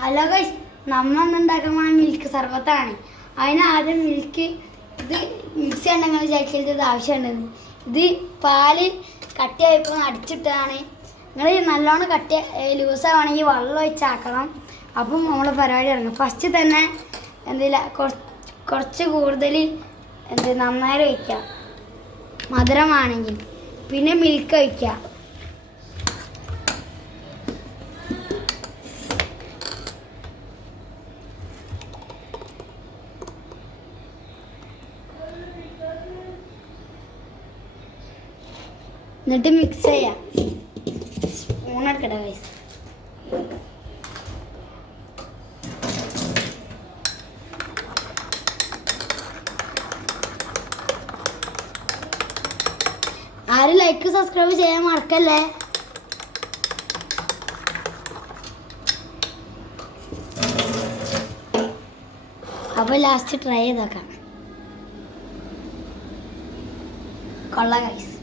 Hello guys, നമ്മൾ ഉണ്ടാക്കാൻ പോണ മിൽക്ക് സർബത്താണ്. അതിന് ആദ്യം മിൽക്ക് ഇത് മിക്സ് ചെയ്യണമെങ്കിൽ വിചാരിക്കരുത് ഇത് ആവശ്യമുണ്ടെന്ന്. ഇത് പാല് കട്ടിയായപ്പോൾ അടിച്ചിട്ടാണ്. നിങ്ങൾ നല്ലോണം ലൂസാവുകയാണെങ്കിൽ വെള്ളം ഒഴിച്ചാക്കണം. അപ്പം നമ്മളെ പരിപാടി ഇറങ്ങും. ഫസ്റ്റ് തന്നെ എന്തില്ല കുറച്ച് കൂടുതൽ നന്നായി ഒഴിക്കുക, മധുരമാണെങ്കിൽ. പിന്നെ മിൽക്ക് ഒഴിക്കുക. എന്നിട്ട് മിക്സ് ചെയ്യാം. സ്പൂൺ എടുക്കട്ടെ ഗൈസ്. ആരും ലൈക്ക് സബ്സ്ക്രൈബ് ചെയ്യാൻ മറക്കല്ലേ. അപ്പോൾ ലാസ്റ്റ് ട്രൈ ചെയ്ത് നോക്കാം. കൊള്ളാം ഗൈസ്.